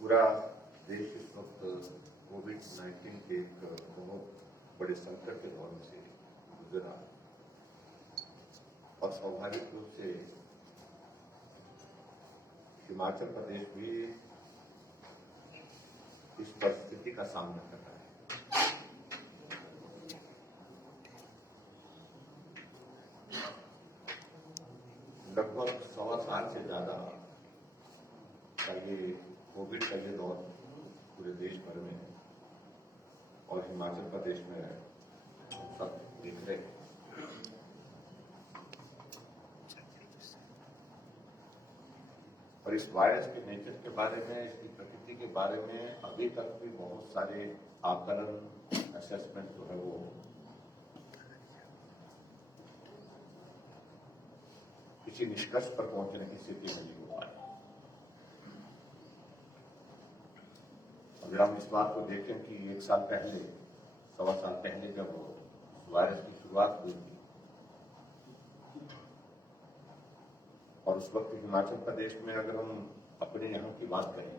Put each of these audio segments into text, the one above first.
पूरा देश इस वक्त कोविड-19 के एक बहुत बड़े संकट के दौर से गुजर रहा है और स्वाभाविक रूप से हिमाचल प्रदेश भी इस परिस्थिति का सामना कर रहा है। लगभग 1.25 साल से ज्यादा का ये कोविड का ये दौर पूरे देश भर में है और हिमाचल प्रदेश में सब देख रहे हैं। और इस वायरस के नेचर के बारे में, इसकी प्रकृति के बारे में अभी तक भी बहुत सारे आकलन, असेसमेंट जो है वो किसी निष्कर्ष पर पहुंचने की स्थिति में नहीं हो पाए। अगर हम इस बात को देखें कि 1 साल पहले, 1.25 साल पहले जब वायरस की शुरुआत हुई थी और उस वक्त हिमाचल प्रदेश में अगर हम अपने यहाँ की बात करें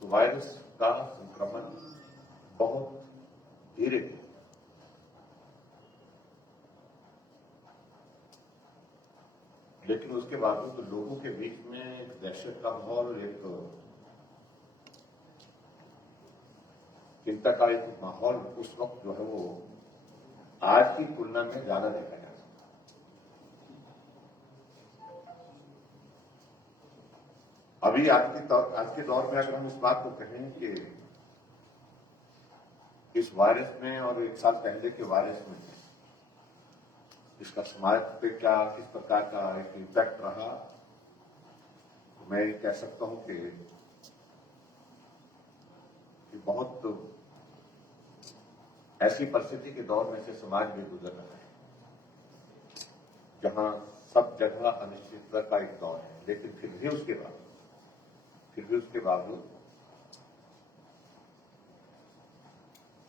तो वायरस का संक्रमण बहुत धीरे थे। लेकिन उसके बावजूद तो लोगों के बीच में एक दहशत का माहौल और एक चिंता का एक माहौल उस वक्त जो है वो आज की तुलना में ज्यादा देखा जा सकता है। अभी आज के दौर में अगर हम इस बात को कहें कि इस वायरस में और 1 साल पहले के वायरस में इसका समाज पे क्या किस प्रकार का एक इम्पैक्ट रहा, तो मैं कह सकता हूं कि बहुत ऐसी परिस्थिति के दौर में से समाज भी गुजर रहा है जहां सब जगह अनिश्चितता का एक दौर है। लेकिन फिर भी उसके बावजूद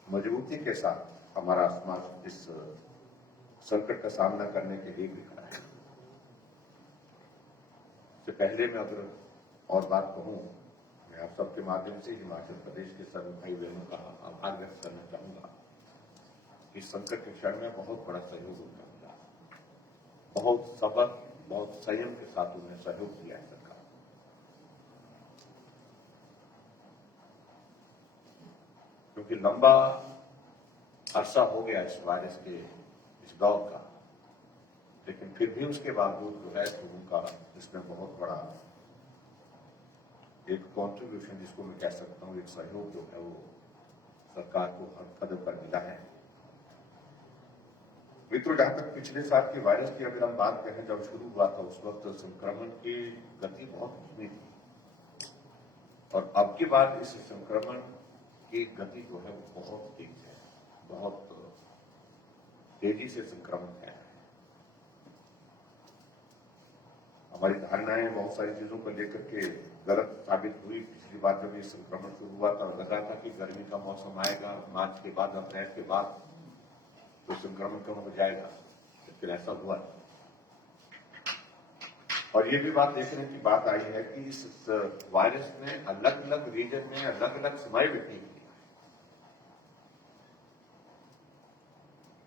मजबूती के साथ हमारा समाज इस संकट का सामना करने के लिए भी खड़ा है। इससे पहले मैं अगर और बात कहूं, मैं आप सबके माध्यम से हिमाचल प्रदेश के सभी भाई बहनों का आभार व्यक्त करना चाहूंगा। इस संकट के क्षण में बहुत बड़ा सहयोग उनका मिला, बहुत सब्र, बहुत संयम के साथ उन्हें सहयोग दिया है सरकार। क्योंकि लंबा अरसा हो गया इस वायरस के इस दौर का, लेकिन फिर भी उसके बावजूद जो है लोगों का इसमें बहुत बड़ा एक कॉन्ट्रीब्यूशन, जिसको मैं कह सकता हूं, एक सहयोग जो है वो सरकार को हर कदम पर मिला है। मित्रों, जहां तक पिछले साल के वायरस की अगर हम बात करें, जब शुरू हुआ था उस वक्त संक्रमण की गति बहुत धीमी थी और अब की बार इस संक्रमण की गति जो है वो बहुत तेज है, बहुत तेजी से संक्रमण है। हमारी धारणाएं बहुत सारी चीजों को लेकर के गलत साबित हुई। पिछली बार जब ये संक्रमण शुरू हुआ था लगा था कि गर्मी का मौसम आएगा, मार्च के बाद, अप्रैल के बाद तो संक्रमण कम हो जाएगा, लेकिन ऐसा हुआ। और ये भी बात देखने की बात आई है कि इस वायरस ने अलग अलग रीजन में अलग अलग समय व्यतीत किया।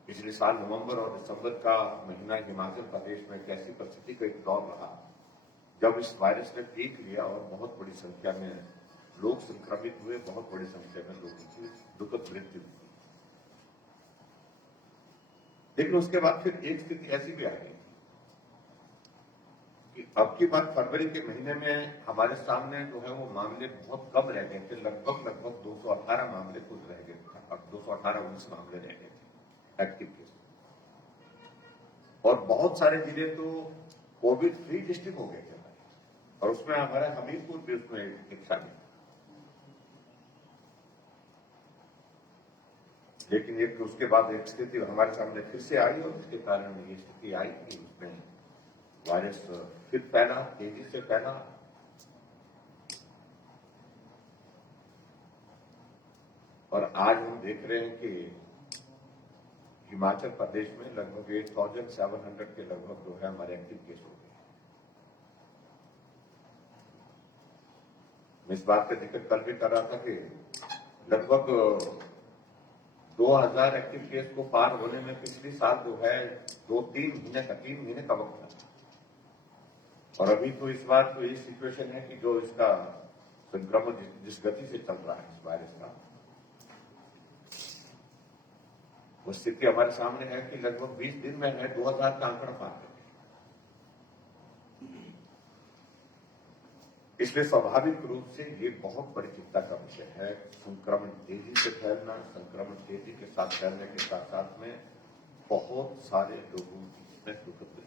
पिछले साल नवंबर और दिसंबर का महीना हिमाचल प्रदेश में एक ऐसी परिस्थिति का एक दौर रहा जब इस वायरस ने पीक लिया और बहुत बड़ी संख्या में लोग संक्रमित हुए, बहुत बड़ी संख्या में लोगों की दुखद मृत्यु हुई। लेकिन उसके बाद फिर एक स्थिति ऐसी भी आ गई कि अब की बार फरवरी के महीने में हमारे सामने जो है वो मामले बहुत कम रह गए थे। लगभग 218 मामले कुल रह गए थे, अब 218-19 मामले रह गए थे एक्टिव केस। और बहुत सारे जिले तो कोविड फ्री डिस्ट्रिक्ट हो गए थे और उसमें हमारा हमीरपुर भी उसमें एक शामिल। लेकिन एक उसके बाद एक स्थिति हमारे सामने फिर से आई और इसके कारण ये स्थिति आई कि उसमें वायरस फिर फैला, तेजी से फैला और आज हम देख रहे हैं कि हिमाचल प्रदेश में लगभग 8,700 के लगभग जो है हमारे एक्टिव केस हो गए। मैं इस बात का जिक्र कल भी कर रहा था कि लगभग 2000 एक्टिव केस को पार होने में पिछले साल जो है 3 महीने का वक्त लगा। और अभी तो इस बार तो ये सिचुएशन है कि जो इसका संक्रमण जिस गति से चल रहा है इस वायरस का, वो स्थिति हमारे सामने है कि लगभग 20 दिन में है 2000 का आंकड़ा पार कर। इसलिए स्वाभाविक रूप से ये बहुत बड़ी चिंता का विषय है। संक्रमण तेजी से फैलना, संक्रमण तेजी के साथ फैलने के साथ साथ में बहुत सारे लोगों की इसमें दुखद मृत्यु।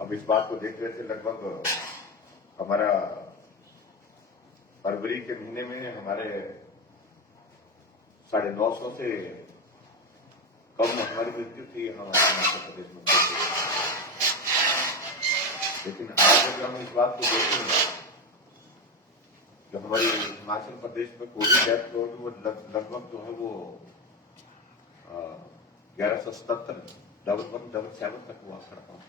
हम इस बात को देख रहे थे, लगभग हमारा फरवरी के महीने में हमारे 950 से कम हमारी मृत्यु थी हिमाचल प्रदेश में। लेकिन आज अगर हम इस बात को देखें, जो हमारी हिमाचल प्रदेश में कोविड डेथ हो वो लगभग जो है वो 1177 1177 तक वो आंकड़ा पहुंच गया।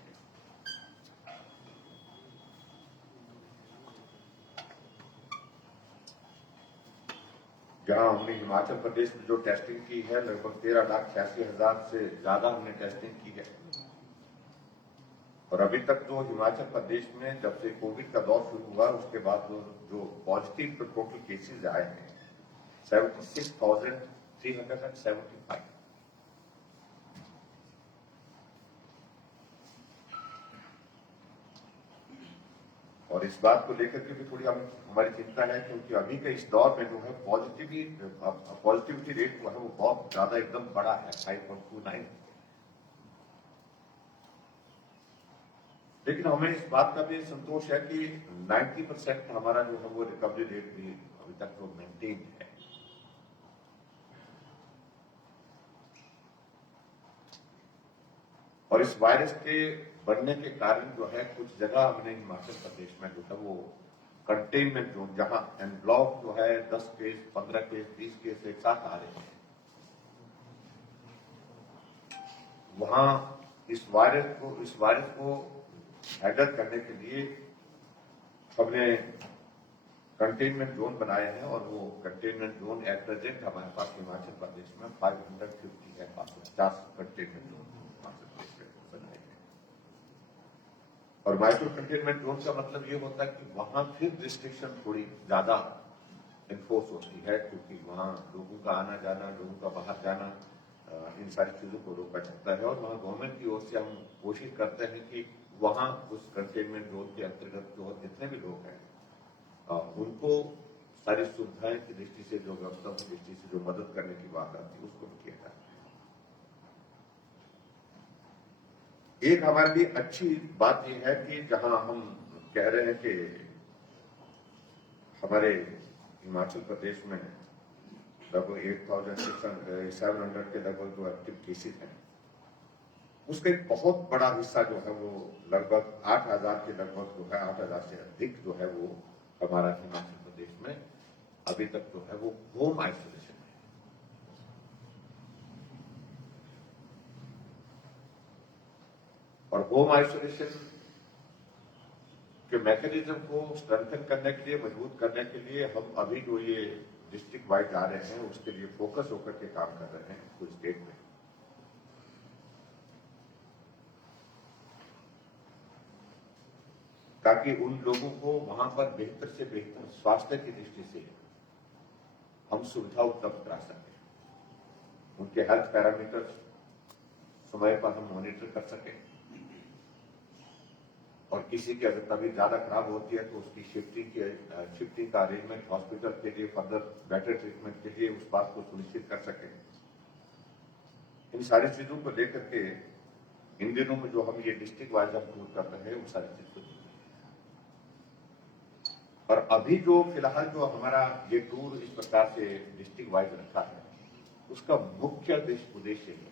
जहां हमने हिमाचल प्रदेश में जो टेस्टिंग की है लगभग 13,86,000 से ज्यादा हमने टेस्टिंग की है। और अभी तक जो हिमाचल प्रदेश में जब से कोविड का दौर शुरू हुआ उसके बाद जो पॉजिटिव टोटल केसेज आए हैं 76,375। और इस बात को लेकर के भी थोड़ी हमारी चिंता है, क्योंकि अभी के इस दौर में जो है पॉजिटिविटी रेट जो है वो बहुत ज्यादा एकदम बड़ा है 5.29। लेकिन हमें इस बात का भी संतोष है कि 90% हमारा जो है वो रिकवरी रेट भी अभी तक वो मेंटेन है। और इस वायरस के बढ़ने के कारण जो है कुछ जगह हमने हिमाचल प्रदेश में जो है वो कंटेनमेंट जोन, जहां एनब्लॉक जो है 10 केस 15 केस 20 केस एक साथ आ रहे हैं, वहां इस वायरस को हैंडल करने के लिए हमने कंटेनमेंट जोन बनाए हैं। और वो कंटेनमेंट जोन एट प्रेजेंट हमारे पास हिमाचल प्रदेश में 550 है, 550 कंटेनमेंट जोन हिमाचल प्रदेश में बनाए हैं। और माइक्रो कंटेनमेंट जोन का मतलब ये होता है कि वहां फिर रिस्ट्रिक्शन थोड़ी ज्यादा इन्फोर्स होती है, क्योंकि वहां लोगों का आना जाना, लोगों का बाहर जाना, इन सारी चीजों को रोका जाता है। और वहां गवर्नमेंट की ओर से हम कोशिश करते हैं कि वहां उस कंटेनमेंट जोन के अंतर्गत जो जितने भी लोग हैं उनको सारी सुविधाएं की दृष्टि से, जो व्यवस्था की दृष्टि से जो मदद करने की बात आती है उसको किया जाता है। एक हमारे लिए अच्छी बात यह है कि जहां हम कह रहे हैं कि हमारे हिमाचल प्रदेश में लगभग 8,700 के लगभग जो एक्टिव केसेज हैं, उसका एक बहुत बड़ा हिस्सा जो है वो लगभग 8,000 के लगभग जो है 8,000 से अधिक जो है वो हमारा हिमाचल प्रदेश में अभी तक जो है वो होम आइसोलेशन है। और होम आइसोलेशन के मैकेनिज्म को स्ट्रेंथन करने के लिए, मजबूत करने के लिए हम अभी जो ये डिस्ट्रिक्ट वाइड जा रहे हैं उसके लिए फोकस होकर के काम कर रहे हैं कुछ स्टेट में, ताकि उन लोगों को वहां पर बेहतर से बेहतर स्वास्थ्य की दृष्टि से हम सुविधा उपलब्ध करा सकें, उनके हेल्थ पैरामीटर्स समय पर हम मॉनिटर कर सकें, और किसी की अगर तबीयत ज्यादा खराब होती है तो उसकी शिफ्टिंग का अरेंजमेंट हॉस्पिटल के लिए फर्दर बेटर ट्रीटमेंट के लिए उस बात को सुनिश्चित कर सकें। इन सारी चीजों को लेकर के इन दिनों में जो हम ये डिस्ट्रिक्ट वाइज हम टूर कर रहे हैं वो सारी चीजें, और अभी जो फिलहाल जो हमारा ये टूर इस प्रकार से डिस्ट्रिक्ट वाइज रखा है उसका मुख्य उद्देश्य है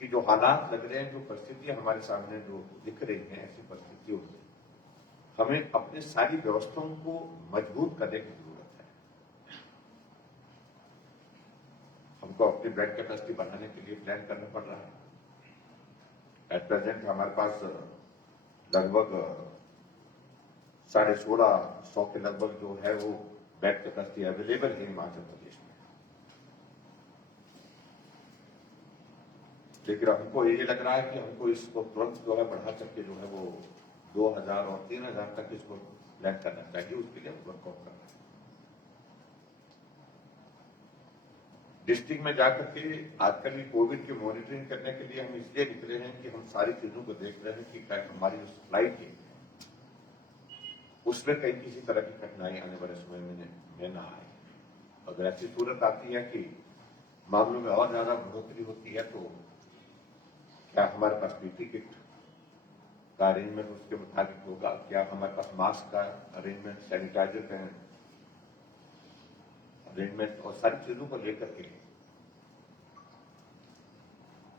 कि जो हालात लग रहे हैं, जो परिस्थितियां हमारे सामने जो दिख रही हैं, ऐसी परिस्थितियों में हमें अपनी सारी व्यवस्थाओं को मजबूत करने की जरूरत है। हमको अपनी बेड कैपेसिटी बढ़ाने के लिए प्लान करना पड़ रहा है। एट प्रेजेंट हमारे पास लगभग 1650 के लगभग जो है वो बेड कैपेसिटी अवेलेबल है हिमाचल प्रदेश में। लेकिन हमको ये लग रहा है कि हमको इसको तुरंत जो है बढ़ा करके जो है वो 2000 और 3000 तक इसको प्लान करना चाहिए। उसके लिए हम वर्कआउट करना है। डिस्ट्रिक्ट में जाकर के आजकल ये कोविड की मॉनिटरिंग करने के लिए हम इसलिए निकले हैं कि हम सारी चीजों को देख रहे हैं कि क्या हमारी जो सप्लाई की उसमें कहीं किसी तरह की कठिनाई आने वाले समय में ना आए। अगर ऐसी सूरत आती है कि मामलों में और ज्यादा बढ़ोतरी होती है तो क्या हमारे पास पीपी किट का अरेंजमेंट उसके मुताबिक होगा? क्या हमारे पास मास्क का अरेंजमेंट, सैनिटाइजर का अरेंजमेंट और सारी चीजों को लेकर के।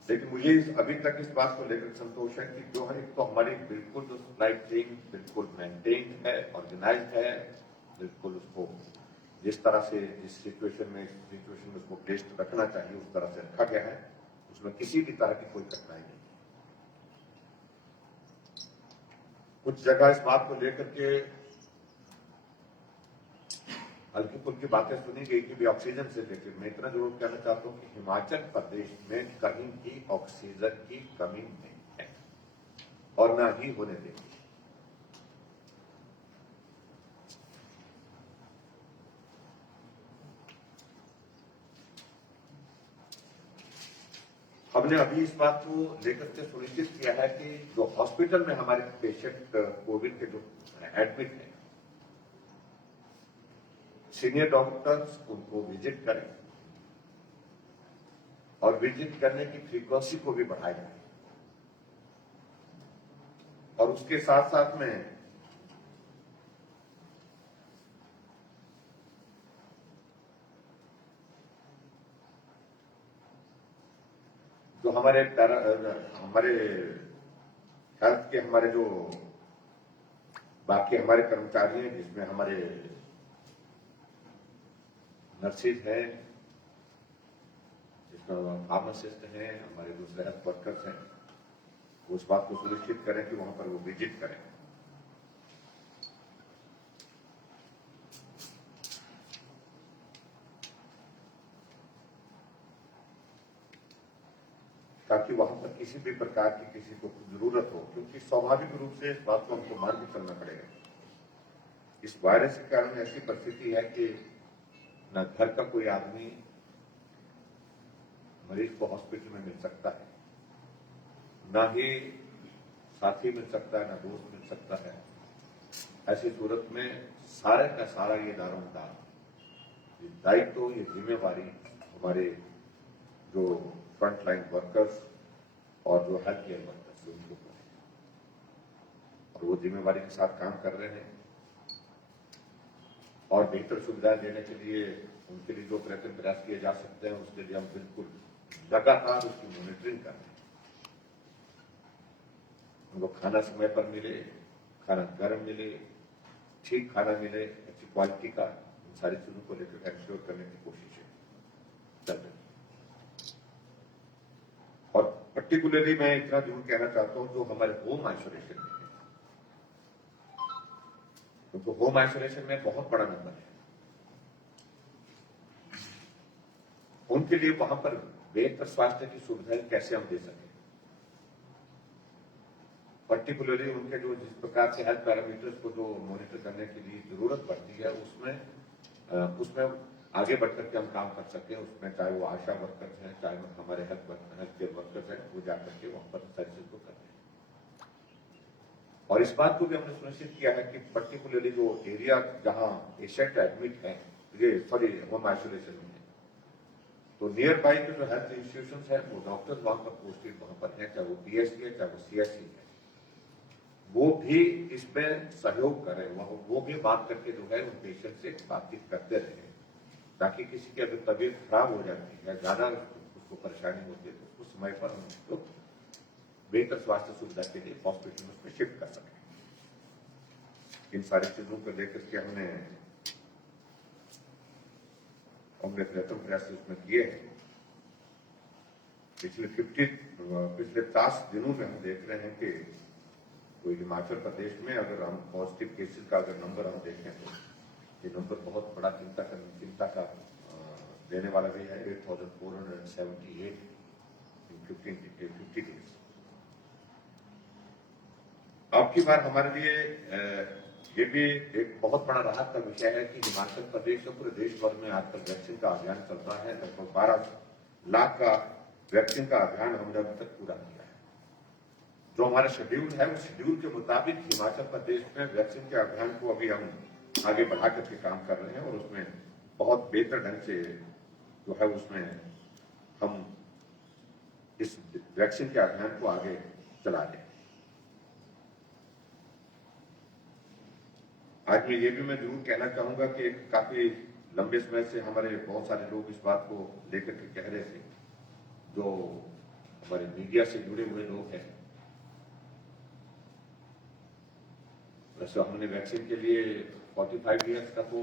लेकिन मुझे अभी तक इस बात को लेकर संतोष है कि जो है एक तो हमारी बिल्कुल जो सप्लाई चेन बिल्कुल मेंटेन है, ऑर्गेनाइज है, बिल्कुल उसको जिस तरह से जिस सिचुएशन में उसको टेस्ट रखना चाहिए उस तरह से रखा गया है। उसमें किसी भी तरह की कोई कठिनाई नहीं। कुछ जगह इस बात को लेकर के हल्की फुल्की बातें सुनी गई कि भी ऑक्सीजन से लेकर मैं इतना जरूर कहना चाहता हूं कि हिमाचल प्रदेश में कहीं भी ऑक्सीजन की कमी नहीं है और ना ही होने देगी। हमने अभी इस बात को लेकर के सुनिश्चित किया है कि जो हॉस्पिटल में हमारे पेशेंट कोविड के जो एडमिट है, सीनियर डॉक्टर्स उनको विजिट करें और विजिट करने की फ्रीक्वेंसी को भी बढ़ाया जाए। और उसके साथ साथ में जो हमारे हेल्थ के हमारे जो बाकी हमारे कर्मचारी हैं, जिसमें हमारे नर्सेज हैं, जिसमें फार्मासिस्ट हैं, हमारे दूसरे हेल्थ वर्कर्स हैं, उस बात को सुनिश्चित करें कि वहां पर वो विजिट करें। ताकि वहां पर किसी भी प्रकार की किसी को जरूरत हो, क्योंकि स्वाभाविक रूप से इस बात को हमको मान के चलना पड़ेगा। इस वायरस के कारण ऐसी परिस्थिति है कि न घर का कोई आदमी मरीज को हॉस्पिटल में मिल सकता है, ना ही साथी मिल सकता है, ना दोस्त मिल सकता है। ऐसी सूरत में सारे का सारा ये दारोमदार दायित्व, ये जिम्मेवारी हमारे जो फ्रंट लाइन वर्कर्स और जो हेल्थ केयर वर्कर्स उनको है, और वो जिम्मेवारी के साथ काम कर रहे हैं। और बेहतर सुविधा देने के लिए उनके लिए जो प्रयत्न प्रयास किए जा सकते हैं उसके लिए हम बिल्कुल लगातार उसकी मॉनिटरिंग कर रहे हैं। उनको खाना समय पर मिले, खाना गर्म मिले, ठीक खाना मिले, अच्छी क्वालिटी का, इन सारी चीजों को लेकर एंश्योर करने की कोशिश चल रही है। और पर्टिकुलरली मैं इतना जरूर कहना चाहता हूं जो हमारे होम आइसोलेशन में है, क्योंकि तो होम आइसोलेशन में बहुत बड़ा नंबर है, उनके लिए वहां पर बेहतर स्वास्थ्य की सुविधाएं कैसे हम दे सकें। पर्टिकुलरली उनके जो जिस प्रकार से हेल्थ पैरामीटर्स को जो मॉनिटर करने के लिए जरूरत पड़ती है उसमें आगे बढ़कर के हम काम कर सकें। उसमें चाहे वो आशा वर्कर्स हैं, चाहे हमारे हेल्थ केयर वर्कर्स हैं, वो जाकर के वहां पर सारी चीज को कर रहे हैं। और इस बात को भी हमने सुनिश्चित किया है कि पर्टिकुलरली जो एरिया जहां पेशेंट एडमिट है, ये होम आइसोलेशन में है, तो नियर बाई के जो हेल्थ इंस्टीट्यूशन है वो डॉक्टर्स वहां पर पोस्टेड वहां पर है, चाहे वो पीएचसी है, चाहे वो सीएचसी है, वो भी इसमें सहयोग करें। वो भी बात करके जो है उन पेशेंट से बातचीत करते रहे, ताकि किसी की अगर तबीयत खराब हो जाती है, ज्यादा उसको परेशानी होती है, तो उसको समय पर हम उसको बेहतर स्वास्थ्य सुविधा के लिए हॉस्पिटल में शिफ्ट कर सकें। इन सारी चीजों को लेकर के हमने प्रयत्न प्रयास उसमें किए हैं। पिछले 50 दिनों में हम देख रहे हैं कि कोई हिमाचल प्रदेश में अगर हम पॉजिटिव केसेस का अगर नंबर हम देखें तो ये नंबर बहुत बड़ा चिंता का देने वाला भी है। 8,478 इन 50 डेज। अब की बार हमारे लिए ये भी एक बहुत बड़ा राहत का विषय है कि हिमाचल प्रदेश और पूरे देश भर में आजकल वैक्सीन का अभियान चल रहा है। लगभग 12 लाख का वैक्सीन का अभियान हमने अभी तक पूरा किया है। जो हमारा शेड्यूल है उस शेड्यूल के मुताबिक हिमाचल प्रदेश में वैक्सीन के अभियान को अभी हम आगे बढ़ा करके काम कर रहे हैं और उसमें बहुत बेहतर ढंग से जो है उसमें हम इस वैक्सीन के अभियान को आगे चला रहे हैं। आज मैं ये भी मैं जरूर कहना चाहूंगा कि काफी लंबे समय से हमारे बहुत सारे लोग इस बात को लेकर के कह रहे थे, जो हमारे मीडिया से जुड़े हुए लोग हैं। वैसे हमने वैक्सीन के लिए 45 ईयर्स का तो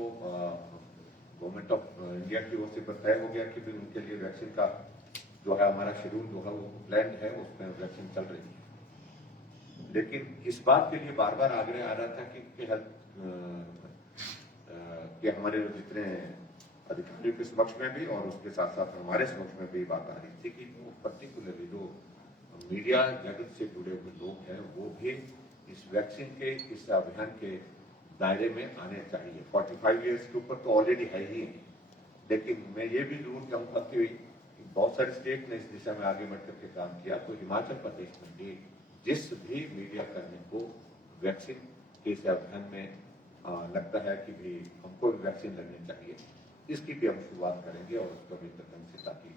गवर्नमेंट ऑफ इंडिया की ओर से तय हो गया कि उनके लिए वैक्सीन का जो है हमारा शेड्यूल जो है वो प्लान है, उसमें वैक्सीन चल रही है। लेकिन इस बात के लिए बार बार आग्रह आ रहा था कि हमारे जितने अधिकारियों के समक्ष में भी और उसके साथ साथ हमारे समक्ष में भी बात आ रही थी कि वो पर्टिकुलरली जो मीडिया जगत से जुड़े हुए लोग हैं वो भी इस वैक्सीन के इस अभियान के दायरे में आने चाहिए। 45 ईयर्स के ऊपर तो ऑलरेडी है ही, लेकिन मैं ये भी जरूर कहूंगा कि बहुत सारे स्टेट ने इस दिशा में आगे बढ़ करके काम किया, तो हिमाचल प्रदेश में भी जिस भी मीडिया कर्मी को वैक्सीन के इस अभियान में लगता है कि भी हमको भी वैक्सीन लगनी चाहिए, इसकी भी हम शुरुआत करेंगे और उसका भी ढंग से, ताकि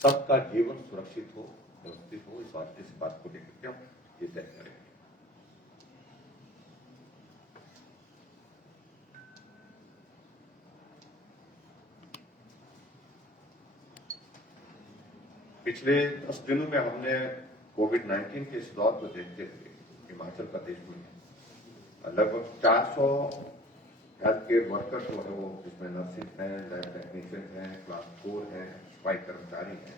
सबका जीवन सुरक्षित हो, व्यवस्थित हो। इस बात को लेकर के हम ये तय करेंगे। पिछले 10 दिनों में हमने कोविड-19 के इस दौर को देखते हुए हिमाचल प्रदेश में लगभग 400 हेल्थ केयर वर्कर जो है वो, जिसमें नर्सिंग हैं, लैब टेक्नीशियन हैं, क्लास 4 हैं, सफाई कर्मचारी हैं,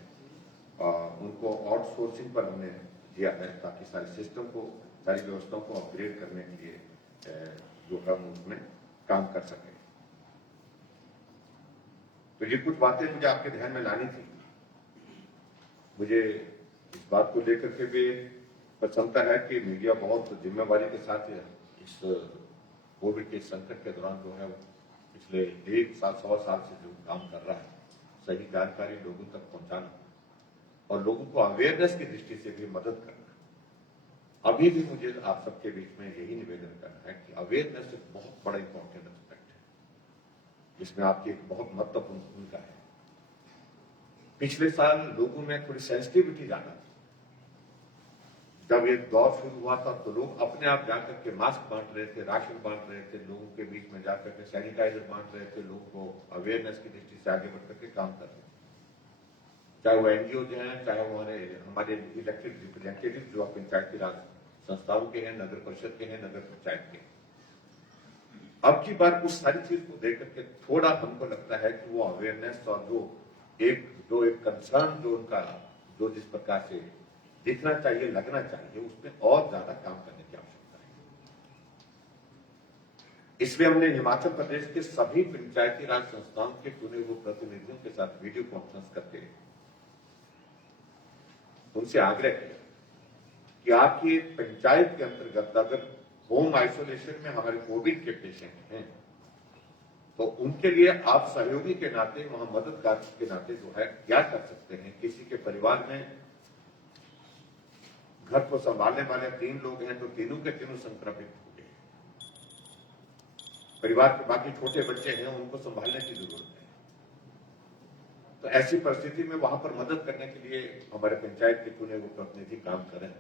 उनको आउटसोर्सिंग पर हमने दिया है ताकि सारे सिस्टम को, सारी व्यवस्थाओं को अपग्रेड करने के लिए जो हम उसमें काम कर सकें। तो ये कुछ बातें मुझे आपके ध्यान में लानी थी। मुझे इस बात को लेकर के भी प्रसन्नता है कि मीडिया बहुत जिम्मेवारी के साथ इस कोविड के संकट के दौरान जो है पिछले 1 साल 1.25 साल से जो काम कर रहा है, सही जानकारी लोगों तक पहुंचाना और लोगों को अवेयरनेस की दृष्टि से भी मदद करना। अभी भी मुझे आप सबके बीच में यही निवेदन करना है कि अवेयरनेस एक बहुत बड़ा इंपॉर्टेंट एस्पेक्ट है, जिसमें आपकी एक बहुत महत्वपूर्ण भूमिका है। पिछले साल लोगों में थोड़ी सेंसिटिविटी ज्यादा थी। जब ये दौर शुरू हुआ था तो लोग अपने आप जाकर के मास्क बांट रहे थे, राशन बांट रहे थे, लोगों के बीच में जाकर के सैनिटाइजर बांट रहे थे, लोगों को अवेयरनेस की दृष्टि से आगे बढ़ करके काम कर रहे थे। चाहे वो एनजीओ हैं, चाहे वो हमारे इलेक्टेड रिप्रेजेंटेटिव जो पंचायती राज संस्थाओं के हैं, नगर परिषद के हैं, नगर पंचायत के। अब की बार उस सारी चीज को देख करके थोड़ा हमको लगता है कि वो अवेयरनेस और जो एक कंसर्न जो उनका जो जिस प्रकार से दिखना चाहिए, लगना चाहिए, उसमें और ज्यादा काम करने की आवश्यकता है। इसलिए हमने हिमाचल प्रदेश के सभी पंचायती राज संस्थाओं के चुने हुए प्रतिनिधियों के साथ वीडियो कॉन्फ्रेंस करके उनसे आग्रह किया कि आपकी पंचायत के अंतर्गत अगर होम आइसोलेशन में हमारे कोविड के पेशेंट हैं तो उनके लिए आप सहयोगी के नाते, वहां मददगार के नाते जो है क्या कर सकते हैं। किसी के परिवार में घर को संभालने वाले 3 लोग हैं तो तीनों के तीनों संक्रमित हो गए, परिवार के बाकी छोटे बच्चे हैं उनको संभालने की जरूरत है। तो ऐसी परिस्थिति में वहां पर मदद करने के लिए हमारे पंचायत के चुने हुए प्रतिनिधि काम करें,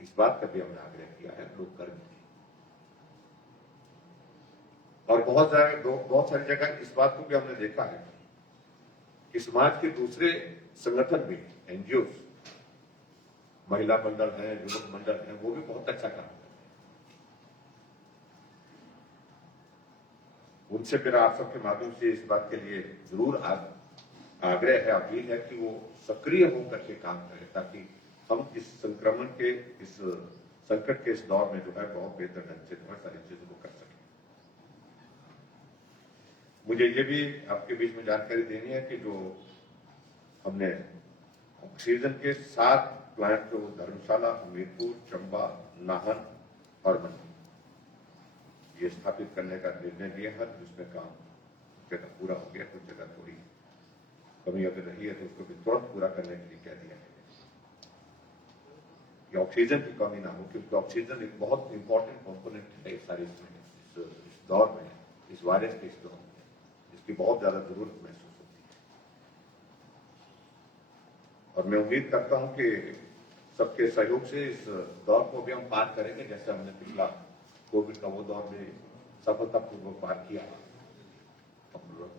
इस बात का भी हमने आग्रह किया है। लोग कर भी और बहुत सारी जगह इस बात को भी हमने देखा है कि समाज के दूसरे संगठन भी, एनजीओ, महिला मंडल है, युवक मंडल है, वो भी बहुत अच्छा काम कर रहे हैं। उनसे मेरा आप सबके माध्यम से इस बात के लिए जरूर आग्रह है, अपील है कि वो सक्रिय होकर के काम करें, ताकि हम इस संक्रमण के, इस संकट के इस दौर में जो है बहुत बेहतर ढंग से जो है सारी चीजों को कर सकें। मुझे ये भी आपके बीच में जानकारी देनी है कि जो हमने ऑक्सीजन के 7 प्लांट जो धर्मशाला, हमीरपुर, चंबा, नाहन और मंडी ये स्थापित करने का निर्णय लिया है, जिसमें काम जगह पूरा हो गया, कुछ जगह थोड़ी कमी अगर रही है तो उसको भी तुरंत पूरा करने के लिए कह दिया है कि ऑक्सीजन की कमी ना हो, क्योंकि ऑक्सीजन एक बहुत इंपॉर्टेंट कंपोनेंट है सारी इस दौर में, इस वायरस के इस दौर में, जिसकी बहुत ज्यादा जरूरत महसूस होती है। और मैं उम्मीद करता हूं कि सबके सहयोग से इस दौर को भी हम पार करेंगे, जैसे हमने पिछला कोविड का वो दौर में सफलतापूर्वक पार किया।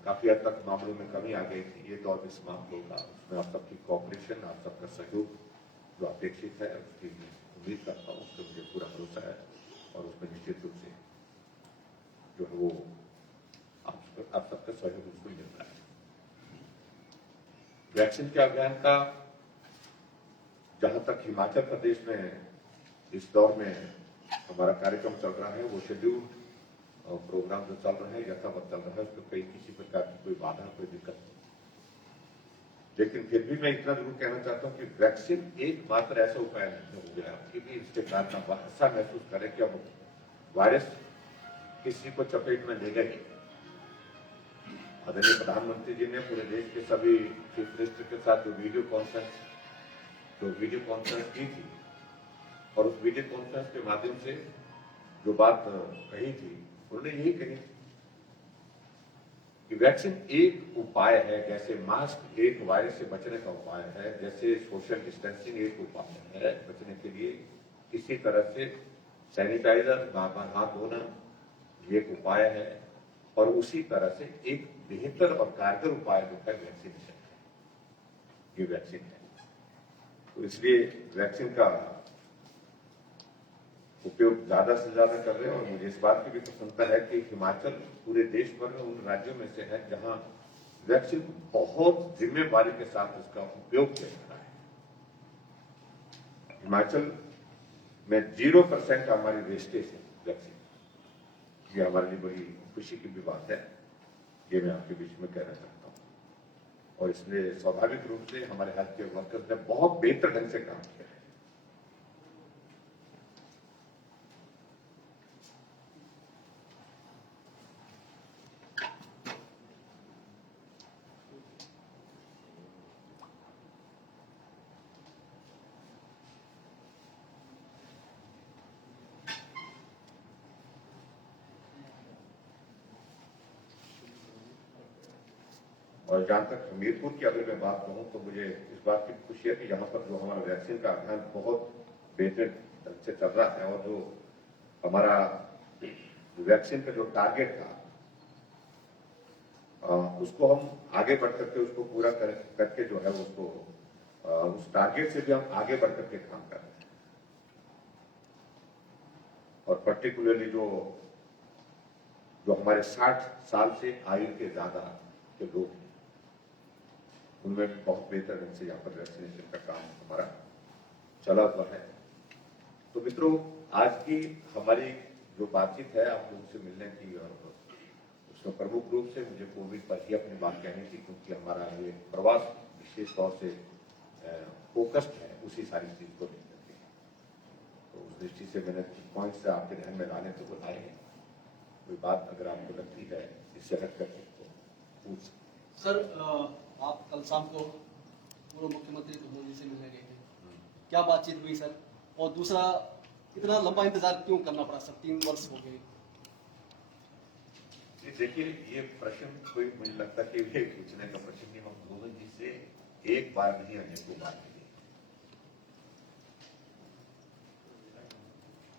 काफी हद तक मामलों में कमी आ गई थी, ये दौर भी समाप्त होगा। उसमें आप सबकी कोऑपरेशन, आप सबका सहयोग जो अपेक्षित है उसकी उम्मीद करता हूँ, उससे मुझे पूरा भरोसा है और उसमें निश्चित रूप से जो है वो आप सबका सहयोग उसको मिल रहा है। वैक्सीन के अभियान का जहां तक हिमाचल प्रदेश में इस दौर में हमारा कार्यक्रम चल रहा है, वो शेड्यूल प्रोग्राम जो चल रहा है यथावत चल रहा है, उसको कहीं किसी प्रकार की कोई बाधा, कोई दिक्कत नहीं। लेकिन फिर भी मैं इतना जरूर कहना चाहता हूं कि वैक्सीन एकमात्र ऐसा उपाय नहीं हो गया कि इसके कारण आप ऐसा महसूस करें कि अब वायरस किसी को चपेट में ले गए। आदरणीय प्रधानमंत्री जी ने पूरे देश के सभी चीफ मिनिस्टर के साथ जो वीडियो कॉन्फ्रेंस की थी और उस वीडियो कॉन्फ्रेंस के माध्यम से जो बात कही थी, उन्होंने यही कही कि वैक्सीन एक उपाय है, जैसे मास्क एक वायरस से बचने का उपाय है, जैसे सोशल डिस्टेंसिंग एक उपाय है बचने के लिए, इसी तरह से सैनिटाइजर, बार-बार हाथ धोना ये एक उपाय है, और उसी तरह से एक बेहतर और कारगर उपाय जो है वैक्सीनेशन है। ये वैक्सीन है, तो इसलिए वैक्सीन का उपयोग ज्यादा से ज्यादा कर रहे हैं। और मुझे इस बात की भी प्रसन्नता है कि हिमाचल पूरे देश भर में उन राज्यों में से है जहां वैक्सीन बहुत जिम्मेदारी के साथ उसका उपयोग किया जा रहा है। हिमाचल में 0% हमारी वेस्टेज है वैक्सीन, ये हमारे लिए बड़ी खुशी की भी बात है, ये मैं आपके बीच में कहना चाहता हूं। और इसलिए स्वाभाविक रूप से हमारे हेल्थ केयर वर्कर्स ने बहुत बेहतर ढंग से काम किया है। और जहां तक हमीरपुर की अगर मैं बात कहूं तो मुझे इस बात की खुशी है कि यहाँ पर जो हमारा वैक्सीन का अभियान बहुत बेहतर ढंग से चल रहा है, और जो हमारा वैक्सीन का जो टारगेट था उसको हम आगे बढ़ करके उसको पूरा करके जो है उसको उस टारगेट से भी हम आगे बढ़ करके काम कर रहे हैं। और पर्टिकुलरली जो हमारे 60 साल से आयु के ज्यादा के लोग हैं, उनमें भी बहुत बेहतर ढंग से यहाँ पर वैक्सीनेशन का काम हमारा चला हुआ है। तो मित्रों, आज की हमारी जो बातचीत है आप लोगों से मिलने की, और उसमें प्रमुख रूप से मुझे कोविड पर ही अपनी बात कहनी थी, क्योंकि हमारा ये प्रवास विशेष तौर से फोकस्ड है उसी सारी चीज को लेकर के। तो उस दृष्टि से मैंने पॉइंट्स आपके ध्यान में लाने तो बुलाए हैं। कोई बात अगर आपको लगती है इससे हट करके तो पूछ सकते। सर, आप कल शाम को पूर्व मुख्यमंत्री कुंवर जी से मिलने गए थे, क्या बातचीत हुई सर? और दूसरा, इतना लंबा इंतजार क्यों करना पड़ा सर? 3 वर्ष हो गए। देखिए, ये प्रश्न कोई मुझे लगता कि ये पूछने का प्रश्न नहीं, हम गोविंद जी से एक बार नहीं अनेकों बार मिले।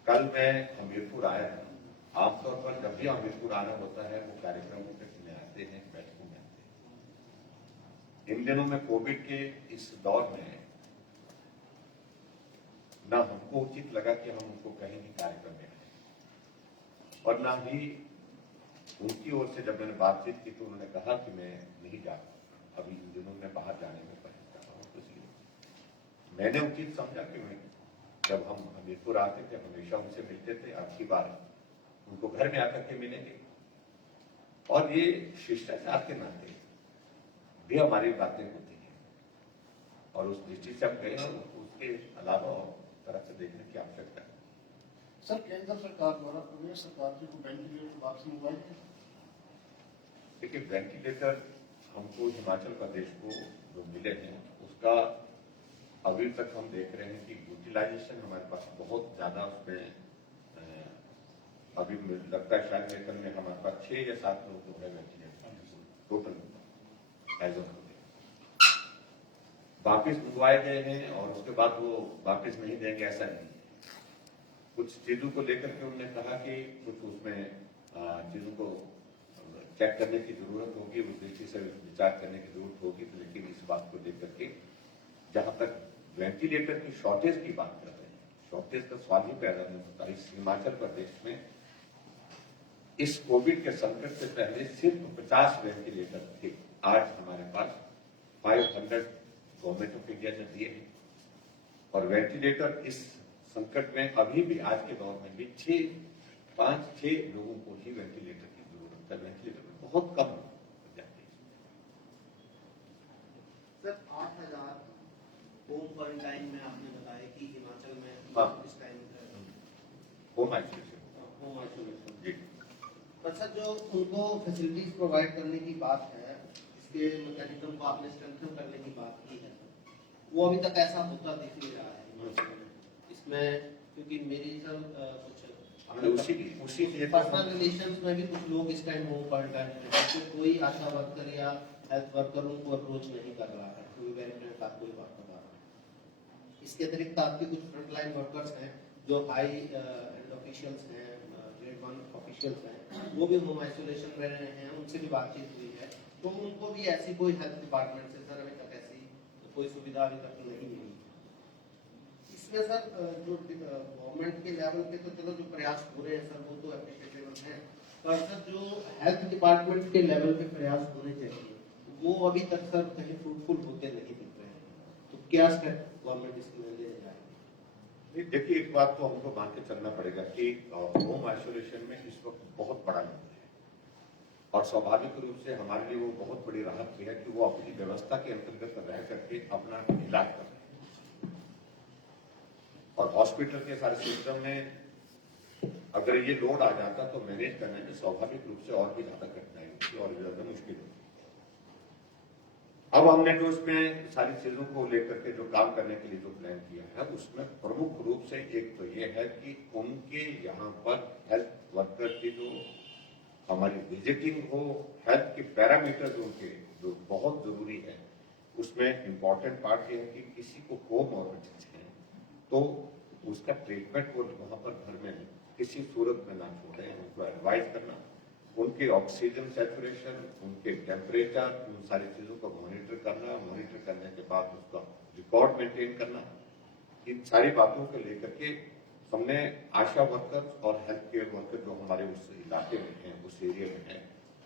कल मैं हमीरपुर आया था। आमतौर पर जब भी हमीरपुर आना होता है वो कार्यक्रमों में आते हैं, बैठकों में आते हैं। इन दिनों में कोविड के इस दौर में ना हमको उचित लगा कि हम उनको कहीं भी कार्यक्रम में आए, और ना ही उनकी ओर से जब मैंने बातचीत की तो उन्होंने कहा कि मैं नहीं जा अभी इन दिनों में बाहर जाने में परेशान कर रहा हूँ, तो इसलिए मैंने उचित समझा कि मैं जब हम हमीरपुर आते थे हमेशा उनसे मिलते थे, अब की बार उनको घर में आकर के मिलेंगे और ये शिष्टाचार के नाते भी हमारी बातें होती हैं और उस दृष्टि से हम गए और उसके अलावा और तरह से देखने की आवश्यकता है। सर, केंद्र सरकार द्वारा प्रदेश सरकार से कोई वेंटिलेटर वापस मंगवाई है? देखिए, वेंटिलेटर हमको हिमाचल प्रदेश को जो मिले हैं उसका अभी तक हम देख रहे हैं कि यूटिलाइजेशन हमारे पास बहुत ज्यादा उसमें अभी मुझे लगता है शायद वेतन में हमारे पास 6 या 7 लोग जो है वेंटिलेटर टोटल एज ऑफ वापिस मंगवाए गए हैं और उसके बाद वो वापिस नहीं देंगे ऐसा नहीं है। कुछ चीजों को लेकर के उन्होंने कहा कि कुछ उसमें चीजों को चेक करने की जरूरत होगी, उस दृष्टि से विचार करने की जरूरत होगी, तो लेकिन इस बात को लेकर के जहां तक वेंटिलेटर की शॉर्टेज की बात कर रहे हैं, शॉर्टेज का सवाल ही पैदा नहीं होता। इस हिमाचल प्रदेश में इस कोविड के संकट से पहले सिर्फ 50 वेंटिलेटर थे, आज हमारे पास 500 गवर्नमेंट ऑफ इंडिया ने दिए हैं और वेंटिलेटर इस संकट में अभी भी आज के दौर में भी 5-6 लोगों को ही वेंटिलेटर की जरूरत है। वेंटिलेटर में बहुत कम जाते हैं। सर 8,000 होम क्वारंटाइन में आपने बताया कि हिमाचल में हाँ। इस time home isolation home isolation, जी। पर सर जो उनको फैसिलिटीज प्रोवाइड करने की बात है, इसके मैकेनिज्म को आपने स्ट्रेंथन करने की बात की है, वो अभी तक ऐसा होता दिख नहीं रहा है हिमाचल में। इसमें क्योंकि मेरी सर उसी लिए पर्सनल रिलेशंस में भी कुछ लोग इस टाइम होम क्वारंटाइन में, तो कोई आशा वर्कर या हेल्थ वर्कर उनको अप्रोच नहीं कर रहा है, कोई वेरिफाइड का कोई बात बता रहा है। इसके अतिरिक्त आपके कुछ फ्रंटलाइन वर्कर्स हैं जो हाई एंड ऑफिशियल्स हैं, ग्रेड 1 ऑफिशियल्स हैं, वो भी होम आइसोलेशन रह रहे हैं, उनसे भी बातचीत हुई है, तो उनको भी ऐसी कोई हेल्थ डिपार्टमेंट से सर अभी तक ऐसी कोई सुविधा अभी तक नहीं मिली। इसमें सर जो गवर्नमेंट के लेवल पे तो चलो जो प्रयास हो रहे हैं सर वो तो अप्रिशिएटेबल है, पर सर जो हेल्थ डिपार्टमेंट के लेवल पे प्रयास होने चाहिए वो अभी तक सर कहीं फ्रूटफुल होते नहीं दिख रहे हैं, तो क्या स्टेप गवर्नमेंट इसके लिए लेने जाएगी? देखिए, एक बात तो हमको मान के चलना पड़ेगा कि होम आइसोलेशन में इस वक्त बहुत बड़ा नंबर है और स्वाभाविक रूप से हमारे लिए वो बहुत बड़ी राहत भी है कि वो अपनी व्यवस्था के अंतर्गत रह करके अपना इलाज कर रहे हैं और हॉस्पिटल के सारे सिस्टम में अगर ये लोड आ जाता तो मैनेज करने में स्वाभाविक रूप से और भी ज्यादा कठिनाई होती और भी ज्यादा मुश्किल होती। अब हमने जो इसमें सारी चीजों को लेकर के जो काम करने के लिए जो प्लान किया है उसमें प्रमुख रूप से एक तो ये है कि उनके यहाँ पर हेल्थ वर्कर की जो हमारी विजिटिंग हो, हेल्थ के पैरामीटर्स उनके जो बहुत जरूरी है, उसमें इंपॉर्टेंट पार्ट ये है कि किसी को कोमॉर्बिडिटीज है तो उसका ट्रीटमेंट वो वहां पर घर में किसी सूरत में ना छोड़े, उनको एडवाइज करना, उनके ऑक्सीजन सैचुरेशन, उनके टेम्परेचर, उन सारी चीजों को मॉनिटर करना, मॉनिटर करने के बाद उसका रिकॉर्ड मेंटेन करना, इन सारी बातों को लेकर के हमने आशा वर्कर और हेल्थ केयर वर्कर जो हमारे उस इलाके में हैं, उस एरिया में हैं,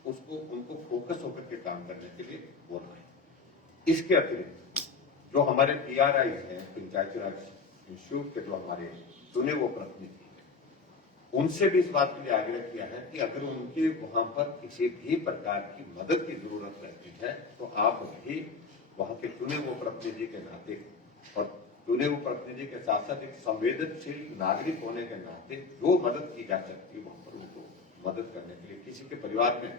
उसको उनको फोकस होकर के काम करने के लिए बोलना है। इसके अतिरिक्त जो हमारे PRI हैं, पंचायती राज इंस्टीट्यूट के जो हमारे चुने वो प्रतिनिधि हैं, उनसे भी इस बात के लिए आग्रह किया है कि अगर उनके वहां पर किसी भी प्रकार की मदद की जरूरत रहती है तो आप भी वहां के चुने वो प्रतिनिधि के नाते और चुने हुए प्रतिनिधि के साथ साथ एक संवेदनशील नागरिक होने के नाते जो मदद की जा सकती है वहां पर उनको मदद करने के लिए, किसी के परिवार में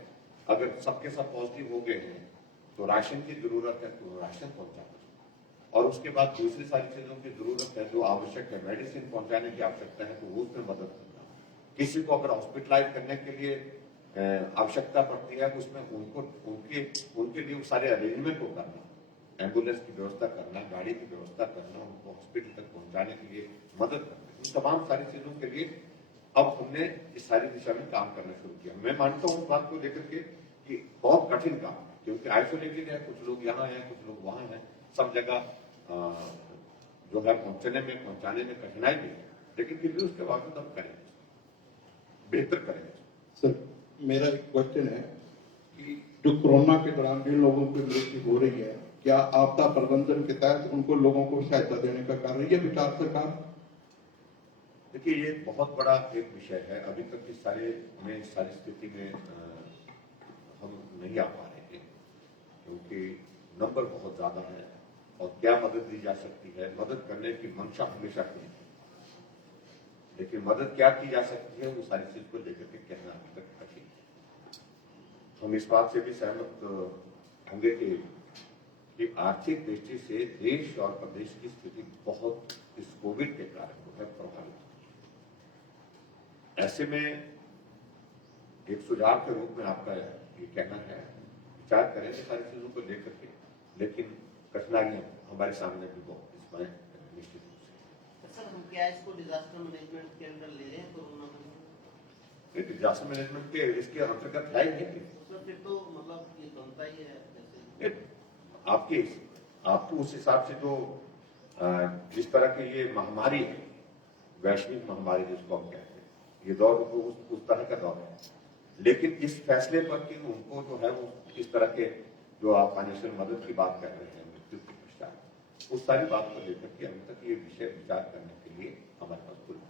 अगर सबके सब पॉजिटिव हो गए हैं तो राशन की जरूरत है तो राशन पहुंचा और उसके बाद दूसरी सारी चीजों की जरूरत है जो आवश्यक है, मेडिसिन पहुंचाने की आवश्यकता है तो उसमें मदद करना, किसी को अगर हॉस्पिटलाइज करने के लिए आवश्यकता पड़ती है तो उसमें उनके लिए सारे अरेंजमेंट को करना, एम्बुलेंस की व्यवस्था करना, गाड़ी की व्यवस्था करना, उनको हॉस्पिटल तक पहुंचाने के लिए मदद करना, इन तमाम सारी चीजों के लिए अब हमने इस सारी दिशा में काम करना शुरू किया। मैं मानता हूँ उस बात को लेकर के कि बहुत कठिन काम है क्योंकि आइसोलेटेड है, कुछ लोग यहाँ हैं, कुछ लोग वहां हैं, सब जगह जो है पहुंचाने में कठिनाई भी है, लेकिन फिर भी उसके बावजूद हम करेंगे, बेहतर करेंगे। सर, मेरा एक क्वेश्चन है कि जो कोरोना के दौरान जिन लोगों की मृत्यु हो रही है, क्या आपदा प्रबंधन के तहत उनको लोगों को सहायता देने का कर रही है विचार सरकार? देखिए, ये बहुत बड़ा एक विषय है। अभी तक की सारी स्थिति में हम नहीं आ पा रहे हैं क्योंकि नंबर बहुत ज्यादा है और क्या मदद दी जा सकती है, मदद करने की मंशा हमेशा थी, लेकिन मदद क्या की जा सकती है वो सारी चीज को लेकर के कहना अभी तक कठिन है। हम इस बात से भी सहमत होंगे कि आर्थिक दृष्टि से देश और प्रदेश की स्थिति बहुत इस कोविड के कारण जो है प्रभावित है। ऐसे में एक सुझाव के रूप में आपका ये कहना है, विचार करें सारी चीजों को लेकर के, लेकिन कठिनाइयां हमारे सामने भी बहुत इसमें निश्चित रूप से। सर, हम क्या इसको डिजास्टर मैनेजमेंट के अंदर ले रहे हैं कोरोना को? डिजास्टर मैनेजमेंट के इसके अंतर्गत है ही नहीं। सर, फिर तो मतलब ये बनता ही है जैसे आपको उस हिसाब से जो जिस तरह की ये महामारी है, वैश्विक महामारी जिसको हम कहते हैं, ये दौर तो उस तरह का दौर है, लेकिन इस फैसले पर कि उनको जो है वो इस तरह के जो आप फाइनेंशियल मदद की बात कर रहे हैं मृत्यु के पश्चात, उस सारी बात को लेकर के अभी तक ये विषय विचार करने के लिए हमारे पास खुला है।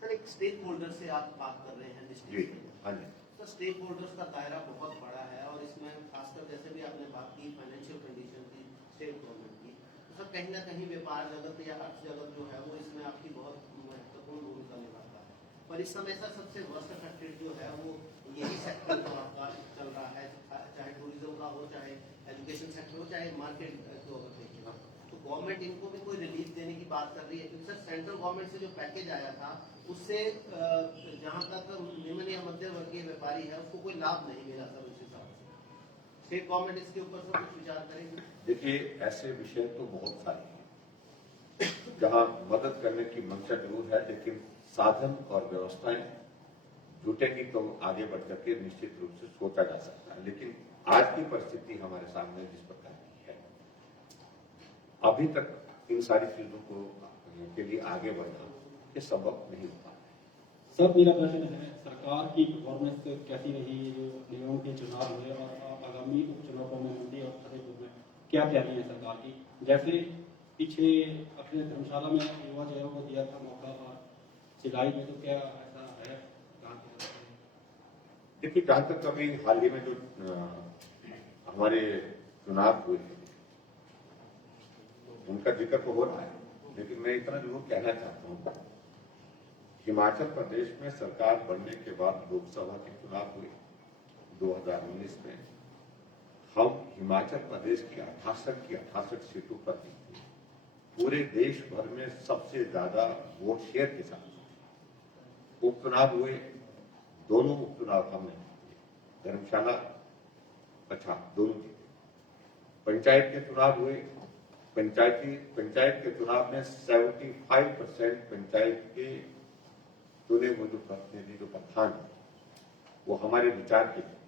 सर, एक स्टेक होल्डर से आप बात कर रहे हैं जी, डिस्ट्रिक्ट में। हाँ जी। तो स्टेक होल्डर्स का दायरा बहुत बड़ा है और इसमें खासकर जैसे भी आपने बात की फाइनेंशियल कंडीशन की स्टेट गवर्नमेंट की, तो सर कहीं ना कहीं व्यापार जगत या अर्थ जगत जो है वो इसमें आपकी बहुत महत्वपूर्ण भूमिका निभाता है। पर इस समय सर सबसे वर्स्ट अफेक्टेड जो है वो यही सेक्टर जो आपका चल रहा है, चाहे टूरिज्म का हो, चाहे एजुकेशन सेक्टर हो, चाहे मार्केट को अगर देखेगा, तो गवर्नमेंट इनको भी कोई रिलीफ देने की बात कर रही है। क्योंकि सर सेंट्रल गवर्नमेंट से जो पैकेज आया था उससे जहां तक निम्न या मध्य वर्गीय व्यापारी है उसको कोई लाभ नहीं मिला सर उस हिसाब से। स्टेट गवर्नमेंट इसके ऊपर सब कुछ विचार करेगी? देखिए, ऐसे विषय तो बहुत सारे हैं जहां मदद करने की मंशा जरूर है, लेकिन साधन और व्यवस्थाएं जुटेंगी तो आगे बढ़ करके निश्चित रूप से सोचा जा सकता है। लेकिन आज की परिस्थिति हमारे सामने जिस प्रकार की है, अभी तक इन सारी चीजों को के लिए आगे बढ़ना ये संभव नहीं हो पा रहा है। सर, मेरा प्रश्न है, सरकार की परफॉर्मेंस कैसी रही, जो निगमों के चुनाव हुए और आगामी उपचुनाव में मंडी और फतेहपुर में क्या तैयारी है सरकार की? जैसे पीछे अपने धर्मशाला में युवा जो है वो दिया था मौका और सिलाई में, तो क्या ऐसा है? देखिए, जहां तक अभी हाल ही में जो हमारे चुनाव हुए थे उनका जिक्र तो हो रहा है, लेकिन मैं इतना जरूर कहना चाहता हूं, हिमाचल प्रदेश में सरकार बनने के बाद लोकसभा के चुनाव हुए 2019 में, हम हिमाचल प्रदेश की 68 सीटों पर जीते। पूरे देश भर में सबसे ज्यादा वोट शेयर के साथ उपचुनाव हुए, दोनों उपचुनाव हमने जीते, धर्मशाला पच्छाद दोनों जीते। पंचायत के चुनाव हुए, पंचायत के चुनाव में 75% पंचायत के चुने हुए जो प्रतिनिधि जो प्रधान वो हमारे विचार के थे।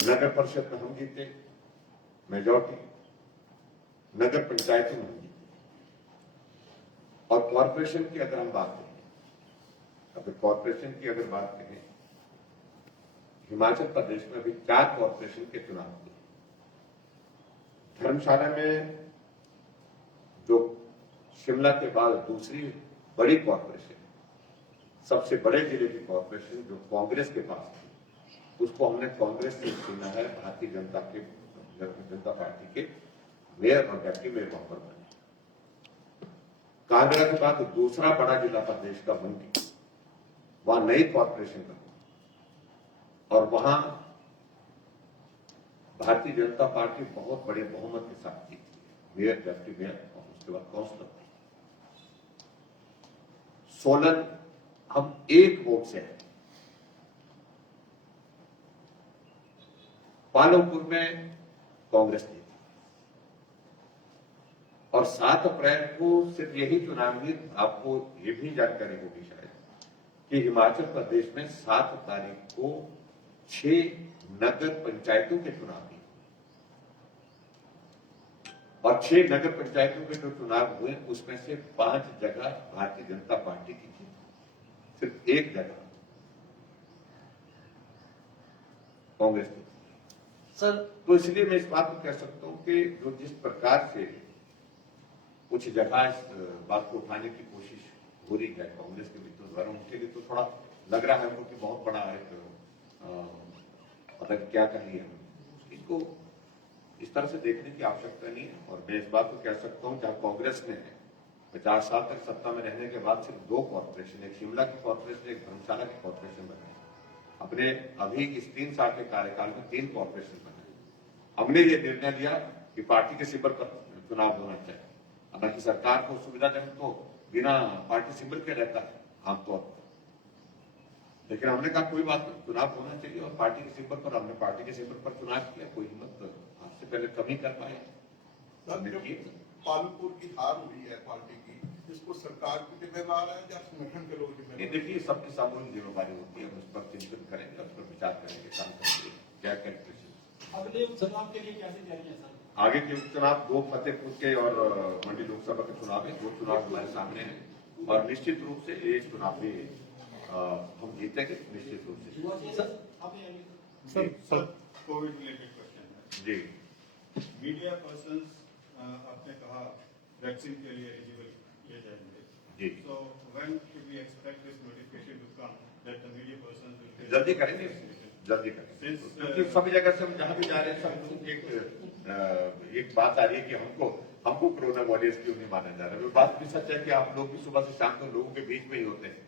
नगर परिषद में हम जीते मेजॉरिटी, नगर पंचायतों में हम जीते, और कॉरपोरेशन की अगर हम बात करें, अगर कॉरपोरेशन की अगर बात करें, हिमाचल प्रदेश में अभी 4 कॉरपोरेशन के चुनाव हुए। धर्मशाला में जो शिमला के बाद दूसरी बड़ी कॉरपोरेशन, सबसे बड़े जिले की कॉरपोरेशन जो कांग्रेस के पास थी, उसको हमने कांग्रेस से चुना है। भारतीय जनता पार्टी के मेयर और डिप्टी मेयर वहां पर बने। कांगड़ा के बाद दूसरा बड़ा जिला प्रदेश का मंडी, वहां नई कॉरपोरेशन का, और वहां भारतीय जनता पार्टी बहुत बड़े बहुमत के साथ जीती है, मेयर, डिप्टी मेयर और उसके बाद काउंसलर। सोलन हम 1 वोट से हैं। पालमपुर में कांग्रेस जीती, और 7 अप्रैल को सिर्फ यही चुनाव हुई। आपको ये भी जानकारी होगी शायद कि हिमाचल प्रदेश में 7 तारीख को 6 नगर पंचायतों के चुनाव हुए, और 6 नगर पंचायतों के जो चुनाव हुए उसमें से 5 जगह भारतीय जनता पार्टी की थी, सिर्फ 1 जगह कांग्रेस की। सर तो इसलिए मैं इस बात को कह सकता हूं कि जो जिस प्रकार से कुछ जगह इस बात को उठाने की कोशिश हो रही है कांग्रेस के मित्रों द्वारा, उनके लिए तो थोड़ा लग रहा है हमको कि बहुत बड़ा एक पता नहीं क्या कहिए हम इसको, इस तरह से देखने की आवश्यकता नहीं है। और मैं इस बात को कह सकता हूं, जहां कांग्रेस ने 50 साल तक सत्ता में रहने के बाद सिर्फ 2 कॉर्पोरेशन, एक शिमला की कॉर्पोरेशन, एक धर्मशाला की कॉर्पोरेशन बनाई। अपने अभी इस 3 साल के कार्यकाल में 3 कॉर्पोरेशन बनाए। हमने ये निर्णय लिया कि पार्टी के सिंबल पर चुनाव होना चाहिए। हालांकि सरकार को सुविधाजनक तो बिना पार्टी सिंबल के रहता है आमतौर पर, लेकिन हमने कहा कोई बात नहीं, चुनाव होना चाहिए और पार्टी के सिंबल पर, हमने पार्टी के सिंबल पर चुनाव किया। कोई हिम्मत आपसे पहले कम ही कर पाए। पालनपुर की हार हुई है पार्टी की, इसको सरकार की जिम्मेदार है या संगठन के लोग जिम्मेदार? देखिए, सबकी सामूहिक जिम्मेदारी होती है, उस पर चिंतन करेंगे, उस पर विचार करेंगे, काम करेंगे, क्या कैलकुलेशन। अगले उपचुनाव के लिए कैसे तैयारी है सर? आगे के उपचुनाव 2 फतेहपुर के और मंडी लोकसभा के चुनाव है, 2 चुनाव हमारे सामने हैं और निश्चित रूप से ये चुनाव भी हम जीतेंगे निश्चित रूप से। सर कोविड रिलेटेड क्वेश्चन है जी। मीडिया पर्संस आपने कहा वैक्सीन के लिए एलिजिबल किए जाएंगे जी। So when should we expect this notification to come that the media persons will get जल्दी करेंगे, जल्दी करेंगे, क्योंकि सभी जगह से हम जहां भी जा रहे हैं सब लोग एक बात आ रही है कि हमको कोरोना वॉरियर्स क्यों नहीं माना जा रहा है। बात भी सच है कि आप लोग भी सुबह से शाम तक लोगों के बीच में ही होते हैं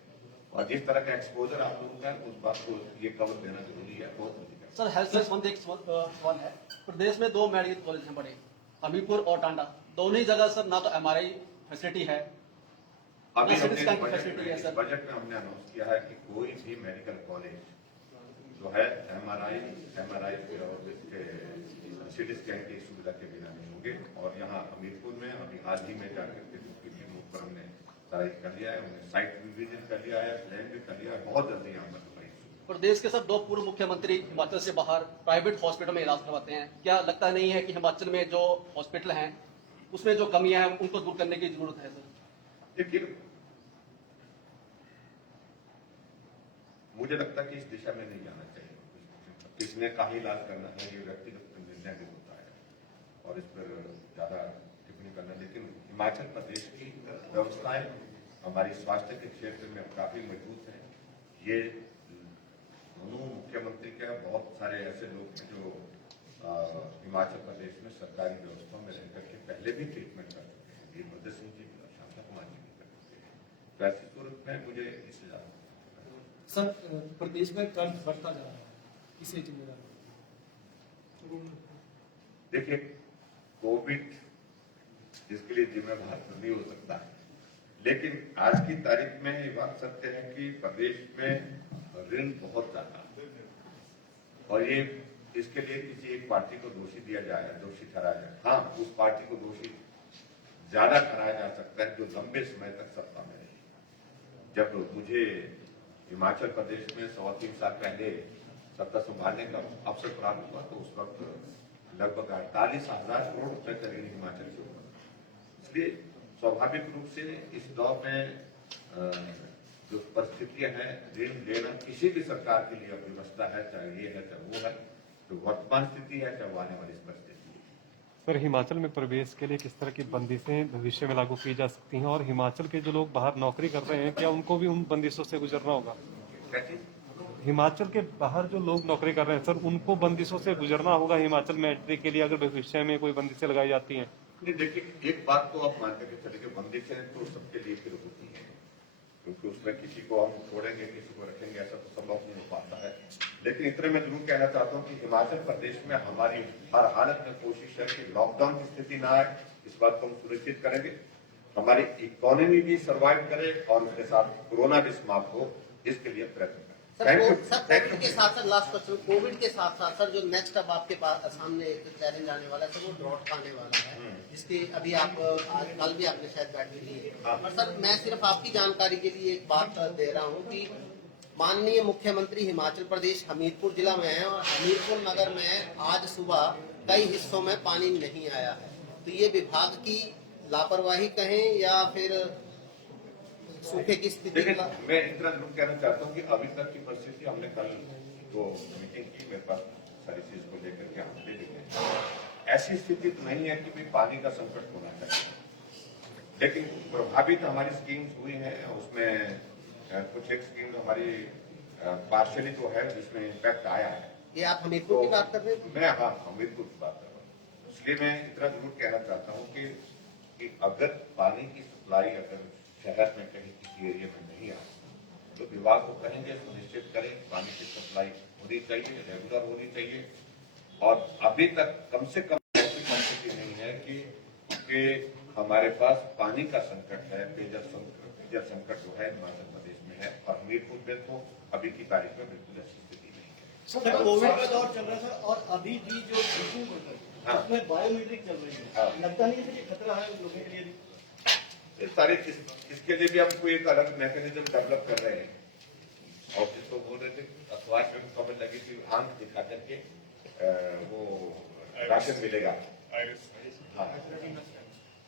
और जिस तरह का एक्सपोजर आप लोगों का है उस बात को ये कवर देना जरूरी है, बहुत जरूरी है। सर हेल्थ से संबंधित एक सवाल है। प्रदेश में 2 मेडिकल कॉलेज हैं बड़े, हमीरपुर और टांडा, दोनों ही जगह सर ना तो MRI फैसिलिटी है, अभी ना हमने सिटी स्कैन की फैसिलिटी है सर। बजट में हमने अनाउंस किया है कि कोई भी मेडिकल कॉलेज जो है MRI और इसके सिटी स्कैन की सुविधा के बिना नहीं होंगे। और यहाँ हमीरपुर में अभी हाल ही में जाकर के पर हमने सारा कर लिया है, हमने साइट भी विजिट कर लिया है, प्लान भी कर लिया है, बहुत जल्दी यहाँ पर प्रदेश के सब 2 पूर्व मुख्यमंत्री हिमाचल से बाहर प्राइवेट हॉस्पिटल में इलाज करवाते हैं। क्या लगता नहीं है कि हिमाचल में जो हॉस्पिटल हैं उसमें जो कमियां हैं उनको दूर करने की जरूरत है सर? देखिए, मुझे लगता है कि इस दिशा में नहीं जाना चाहिए। किसने कहाँ इलाज करना है ये व्यक्तिगत निर्णय भी होता है और इस पर ज्यादा टिप्पणी करना। लेकिन हिमाचल प्रदेश की व्यवस्थाएं हमारी स्वास्थ्य के क्षेत्र में काफी मजबूत है। ये दोनों मुख्यमंत्री के बहुत सारे ऐसे लोग हैं जो हिमाचल प्रदेश में सरकारी व्यवस्था में रहकर के पहले भी ट्रीटमेंट कर चुके हैं। वीरभद्र सिंह जी भी और शांता कुमार जी भी कर चुके हैं। तो ऐसी सूरत में मुझे इससे ज्यादा सर प्रदेश में कर्ज बढ़ता जा रहा है, किसे जिम्मेदार? देखिए, कोविड जिसके लिए जिम्मेदार तो नहीं हो सकता है, लेकिन आज की तारीख में ये बात सत्य है कि प्रदेश में ऋण बहुत ज्यादा और ये इसके लिए किसी एक पार्टी को दोषी दिया जाए, दोषी ठहराया जाए। हाँ, उस पार्टी को दोषी ज्यादा ठहराया जा सकता है जो लंबे समय तक सत्ता में रही। जब मुझे हिमाचल प्रदेश में 3 साल पहले सत्ता संभालने का अवसर प्राप्त हुआ तो उस वक्त लगभग 48,000 करोड़ रुपए का ऋण हिमाचल से हुआ। इसलिए स्वाभाविक रूप से इस दौर में जो परिस्थितियां हैं, ऋण लेना किसी भी सरकार के लिए व्यवस्था है, चाहे ये है चाहे वो है, तो वर्तमान स्थिति है चाहे वो आने वाली परिस्थिति है। सर हिमाचल में प्रवेश के लिए किस तरह की बंदिशें भविष्य में लागू की जा सकती हैं और हिमाचल के जो लोग बाहर नौकरी कर रहे हैं क्या उनको भी उन बंदिशों से गुजरना होगा? हिमाचल के बाहर जो लोग नौकरी कर रहे हैं सर उनको बंदिशों से गुजरना होगा हिमाचल में एंट्री के लिए अगर भविष्य में कोई बंदिशें लगाई जाती हैं? नहीं, देखिए, एक बात तो आप मान के चले कि बंदिशें तो सबके लिए फिर होती है, क्योंकि उसमें किसी को हम छोड़ेंगे किसी को रखेंगे ऐसा तो संभव नहीं हो पाता है। लेकिन इतने मैं जरूर कहना चाहता हूँ कि हिमाचल प्रदेश में हमारी हर हालत में कोशिश है कि लॉकडाउन की स्थिति ना आए, इस बात को हम सुनिश्चित करेंगे। हमारी इकोनॉमी भी सर्वाइव करे और उसके साथ कोरोना भी समाप्त हो, इसके लिए प्रयत्न करें। सर कोविड के साथ साथ लास्ट क्वेश्चन, कोविड के साथ साथ सर जो नेक्स्ट अब आपके पास सामने एक चैलेंज आने वाला है सर वो ड्रॉट आने वाला है, जिसकी अभी आप आज कल भी आपने शायद बैठक ली है। और सर मैं सिर्फ आपकी जानकारी के लिए एक बात दे रहा हूँ कि माननीय मुख्यमंत्री हिमाचल प्रदेश हमीरपुर जिला में है और हमीरपुर नगर में आज सुबह कई हिस्सों में पानी नहीं आया है। तो ये विभाग की लापरवाही कहें या फिर सूखे की स्थिति? मैं इतना जरूर कहना चाहता हूँ कि अभी तक की परिस्थिति हमने कल जो मीटिंग की, मेरे पास सारी चीज को लेकर के हम दे देंगे। ऐसी स्थिति तो नहीं है कि भाई पानी का संकट होना चाहिए, लेकिन प्रभावित हमारी स्कीम्स हुई हैं, उसमें कुछ एक स्कीम हमारी पार्शियली जो है जिसमें इम्पैक्ट आया है। ये आप हमीरपुर की बात कर रहे हैं? मैं हाँ हमीरपुर की बात कर रहा हूँ। इसलिए मैं इतना जरूर कहना चाहता हूँ कि अगर पानी की सप्लाई अगर शहर में कहीं किसी एरिया में नहीं आ तो विभाग को कहेंगे सुनिश्चित करें पानी की सप्लाई होनी चाहिए, रेगुलर होनी चाहिए। और अभी तक कम से कम ऐसी परिस्थिति नहीं है कि हमारे पास पानी का संकट है, पेयजल संकट जो है हिमाचल प्रदेश में है, और हमीरपुर में तो अभी की तारीख में बिल्कुल ऐसी स्थिति नहीं है। सर कोविड का दौर चल रहा है सर, और अभी भी जो ड्रिंकिंग वाटर हाँ। उसमें बायोमेट्रिक चल रही है, हाँ। लगता नहीं है कि खतरा है लोगों के लिए भी? ये सारे इसके लिए भी हम कोई एक अलग मैकेनिज्म डेवलप कर रहे हैं। और जिसको बोल रहे थे अखबार में खबर लगी थी, आंख दिखा करके वो राशन मिलेगा। हाँ,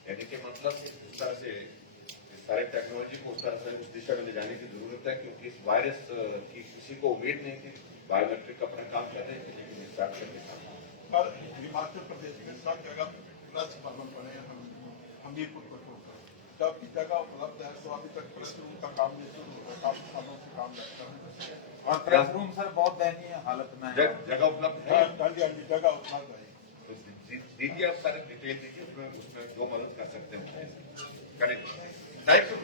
यानी कि मतलब इस तरह से इस सारे टेक्नोलॉजी को उस तरह से उस दिशा में ले जाने की जरूरत है, क्योंकि इस वायरस की किसी को उम्मीद नहीं थी। बायोमेट्रिक अपना काम कर रहे थे, लेकिन इस बात करके पर हिमाचल प्रदेश में सब जगह प्लस भवन बने हैं, हमीरपुर को छोड़कर जबकि जगह उपलब्ध है, तो अभी तक प्रेस रूम का काम नहीं शुरू हुआ, काफी सालों से काम लगता है। और प्रेस रूम सर बहुत दयनीय हालत में है। जगह उपलब्ध है, जगह उपलब्ध है। तो दीजिए आप सारे डिटेल दीजिए, उसमें जो मदद कर सकते हैं करेंगे। Type two